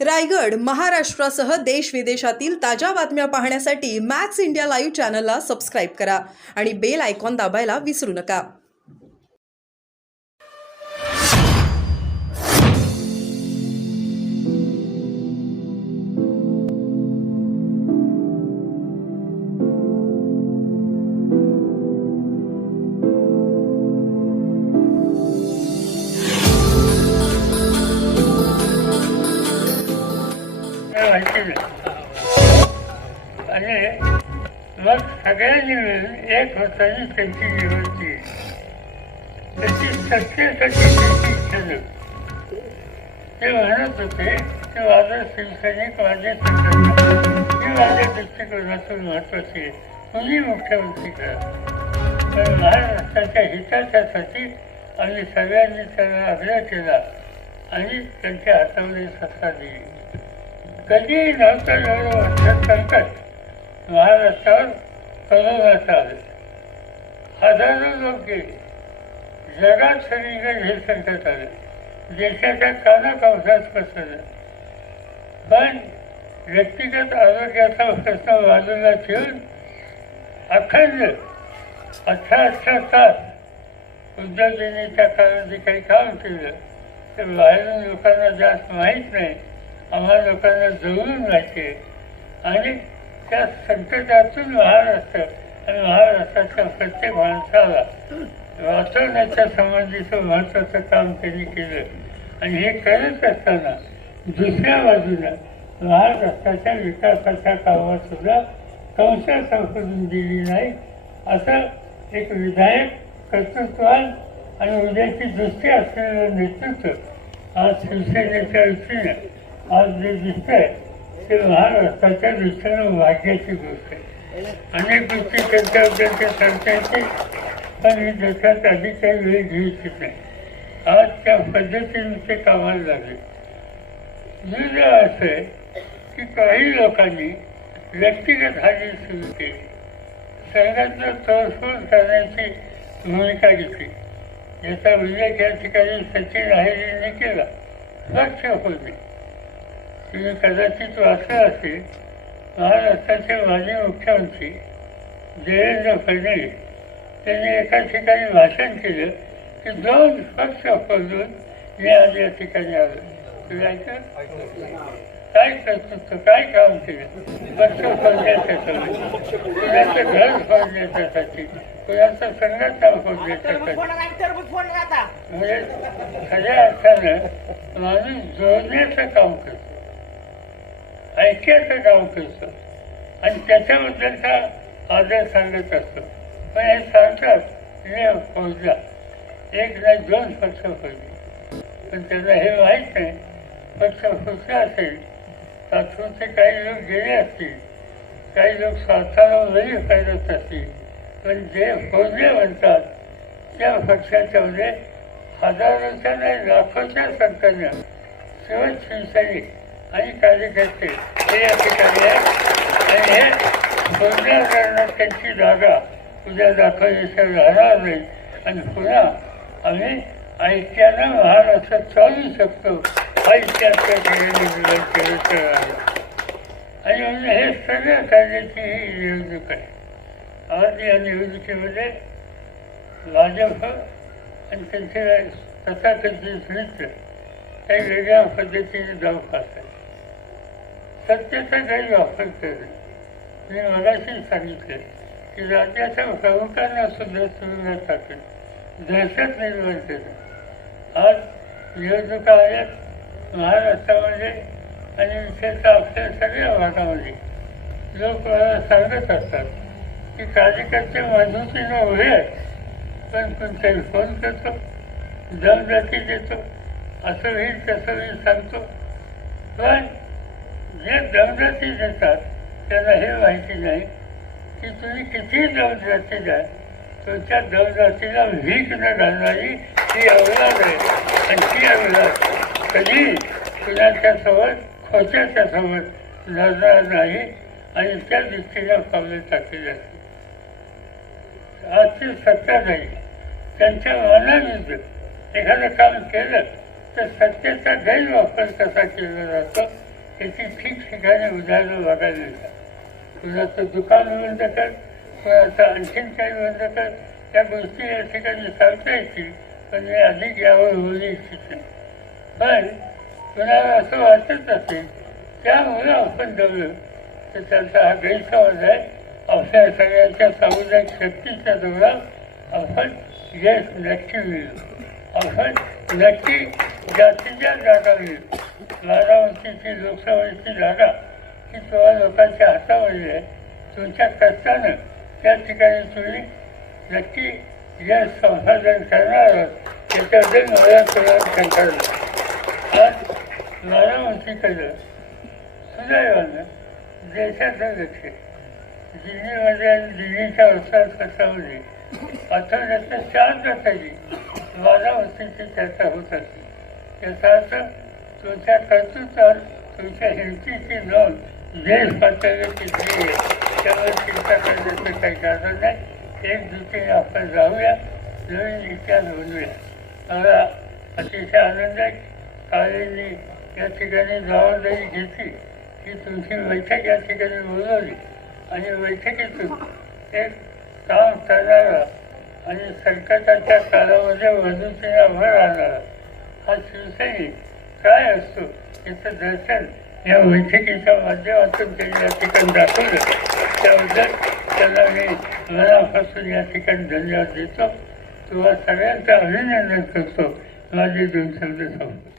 रायगड, महाराष्ट्रासह देश विदेशातील ताज्या बातम्या पाहण्यासाठी मॅक्स इंडिया लाईव्ह चॅनलला सबस्क्राईब करा आणि बेल आयकॉन दाबायला विसरू नका. आणि मग सगळ्यांनी मिळून एक होतानी त्यांची निवडती त्याची सत्तेसाठी त्यांची इच्छा नव्हती. ते म्हणत होते की माझं शिवसैनिक माझे संघटना ही माझ्या दृष्टिकोनातून महत्वाची आहे, तुम्ही मुख्यमंत्री करा. पण महाराष्ट्राच्या हिताच्यासाठी आम्ही सगळ्यांनी त्यांना आग्रह केला आणि त्यांच्या हातामध्ये सत्ता दिली. कधीही नव्हतं एवढं मोठं संकट महाराष्ट्रावर कोरोनाचं आलं. हजारो लोक गेले, जगात सगळीकडे हे संकट आलं, देशाच्या कानाकोपऱ्यात पसरलं. पण व्यक्तिगत आरोग्याचा प्रश्न बाजूला ठेवून अखंड 18 तास उद्योजनेच्या काळामध्ये काही काम केलं. ते बाहेरून लोकांना जास्त माहीत नाही, आम्हाला लोकांना जवळून माहिती आहे. आणि त्या संकटातून महाराष्ट्र आणि महाराष्ट्राच्या प्रत्येक माणसाला वाचवण्याच्या संबंधीचं महत्त्वाचं काम त्यांनी केलं. आणि हे करत असताना दुसऱ्या बाजूला महाराष्ट्राच्या विकासाच्या कामात सुद्धा कंसा संपदून दिली नाही. असं एक विधायक, कर्तृत्वान आणि उद्याची दृष्टी असलेलं नेतृत्व आज शिवसेनेच्या वतीने आज जे दिसतंय ते महाराष्ट्राच्या दृष्टीनं भाग्याची गोष्ट आहे. अनेक गोष्टी त्यांच्याबद्दल सांगता येते, पण मी त्याच्यात आधी काही वेळ घेऊ इच्छित नाही. आज त्या पद्धतीने ते कामाला लागले. दुसरं असं आहे की काही लोकांनी व्यक्तिगत हानी सुरू केली, संघातलं तोडफोड करण्याची भूमिका घेतली. याचा उल्लेख या ठिकाणी सचिन आहेरींनी केला. लक्ष होते तुम्ही कदाचित वाचलं असेल, महाराष्ट्राचे माजी मुख्यमंत्री देवेंद्र फडणवीस त्यांनी एका ठिकाणी भाषण केलं की 2 पक्ष फोडून मी आज या ठिकाणी आलो. तुला काय कर्तृत्व, काय काम केलं? पक्ष फोडण्याच्यासाठी, कुणाचं घर फोडण्याच्यासाठी, कुणाचं संघटना फोडण्याच्यासाठी. म्हणजे खऱ्या अर्थानं माणूस जोडण्याचं काम करतो, ऐक्याचं काम करतो आणि त्याच्याबद्दलचा आदर सांगत असतो. पण हे सांगतात मी फौजला 1 नाही 2 पक्ष फोडले, पण त्याला हे माहीत नाही पक्ष फुटला असेल, तात्पुरते काही लोक गेले असतील, काही लोक स्वार्थाला वरी करत असतील, पण जे फोडले म्हणतात त्या पक्षाच्या मध्ये हजारोच्या नाही लाखोच्या संख्येनं शिवसैनिक आणि कार्यकर्ते हे या ठिकाणी आहे. आणि हे फोडल्या करण्यात त्यांची जागा उद्या दाखवण्याशिवाय राहणार नाही. आणि पुन्हा आम्ही ऐक्यानं महाराष्ट्र चालू शकतो, ऐक्याच्या ठिकाणी केलं तर. आणि म्हणजे हे सगळं करण्याची ही निवडणूक आहे. आज या निवडणुकीमध्ये भाजप आणि त्यांचे तथाकथित मित्र काही वेगळ्या पद्धतीने जाऊ पाहतात. सत्तेचा गैरवापर करणं. मी मगाशी सांगितलं की राज्याच्या प्रमुखांना सुद्धा तुरुंगात टाकणं, दहशत निर्माण करणं. आज निवडणुका आल्यात महाराष्ट्रामध्ये आणि विशेषतः आपल्या सगळ्या भागामध्ये लोक मला सांगत असतात की कार्यकर्ते मजबूतीनं उभे आहेत, पण कोणताही फोन करतो, दमदाटी देतो, असं होईल तसं होईल सांगतो. पण जे दमदाटी देतात त्यांना हे माहिती नाही की तुम्ही किती दमदाटी द्या, तुमच्या दमदाटीला भीक न घालणारी ती अवलाद आहे. आणि ती अवलाद कधी कुणाच्या समोर खोट्याच्या समोर लढणार नाही आणि त्या दृष्टीनं पावले टाकली जाते. आजची सत्ता नाही, त्यांच्या मनाविरुद्ध एखादं काम केलं तर सत्तेचा गैरवापर कसा केला जातो याची ठिकठिकाणी उदाहरणं बघायला मिळतात. कुणाचं दुकान बंद कर, कुणाचं आणखीन काही बंद कर, त्या गोष्टी या ठिकाणी सांगता येतील, पण मी अधिक यावर बोलू इच्छित नाही. पण कुणाला असं वाटत असेल त्यामुळे आपण दवलं तर त्यांचा हा गैरसमज आहे. आपल्या सगळ्यांच्या सामुदायिक शक्तीच्या जोरात आपण यश नक्की मिळू. आपण नक्की जास्तीच्या जागा मिळू. बारामतीची लोकसभेची जागा ही तुम्हा लोकांच्या हातामध्ये आहे. तुमच्या कष्टानं त्या ठिकाणी तुम्ही नक्की यश संपादन करणार आहोत याच्याबद्दल मला तुम्हाला शंका नाही. आज बारामतीकडं सुदैवानं देशाचं लक्ष दिल्लीमध्ये आणि दिल्लीच्या उत्तर प्रदेशामध्ये आठवड्यातल्या 4 तासाची बारामतीची चर्चा होत असते. त्याचा अर्थ तुमच्या कर्तृत्वावर तुमच्या हिमतीची नोंद देश पातळीवर किती आहे त्यावर चिंता करण्याचं काही कारण नाही. एकजुटीने आपण जाऊया, नवीन इतिहास बनवूया. मला अतिशय आनंद आहे. काळेंनी या ठिकाणी जबाबदारी घेतली की तुमची बैठक या ठिकाणी बोलवली आणि बैठकीतून एक काम करणारा आणि संकटाच्या काळामध्ये मदतीला भर आणणारा हा शिवसैनिक काय असतो याचं दर्शन या बैठकीच्या माध्यमातून त्यांनी या ठिकाणी दाखवलं. त्याबद्दल त्यांना मी मनापासून या ठिकाणी धन्यवाद देतो. तुम्हा सगळ्यांचं अभिनंदन करतो. माझे 2 शब्द संपले.